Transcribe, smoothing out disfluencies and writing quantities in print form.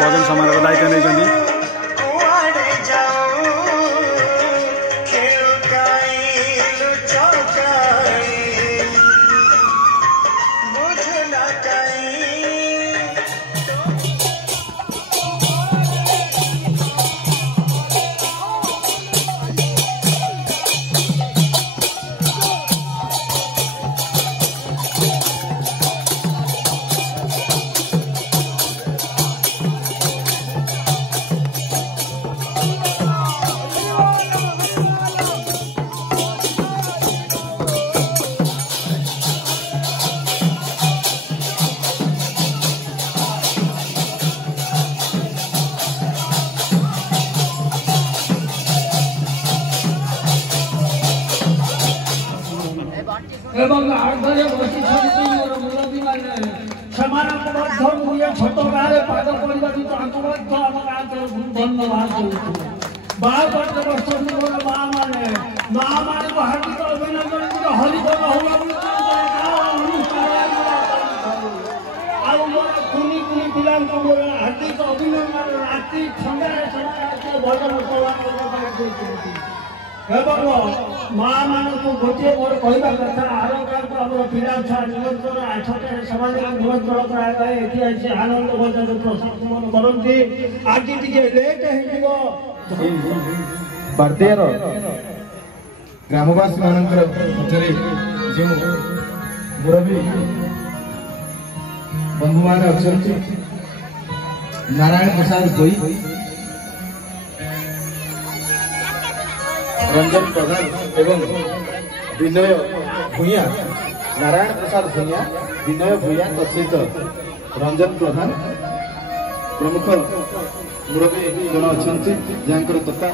भजन समारोह दायित्व नहीं एवं आर्धरे बसी मोर मुरबी माने क्षमार मध्यम हुए छोट गाँव पाद पड़ा आंतरिक आम गाँव धन्यवाद दूँ 52 वर्ष मोर माँ माने हार्दिक अभिनंदन हरिबल कुनी कुनी पिला मोर हार्दिक अभिनंदन राति ठंडा भजन माँ मान को गोटे मोर कहवा कथा आर गाँव को पिला छुआ निमंत्रण 8टे सामाजिक निमंत्रण कराए आनंद भजन प्रसन्न करती आज टे लेट हो बारदेर ग्रामवासी मानकर मध्य जो मुरबी बंधु मान अच्छा नारायण प्रसाद गोई रंजन प्रधान एवं विनय भूया नारायण प्रसाद भूया विनय भूया तत्सहित रंजन प्रधान प्रमुख मुरबी जन अच्छा जहाँ तथा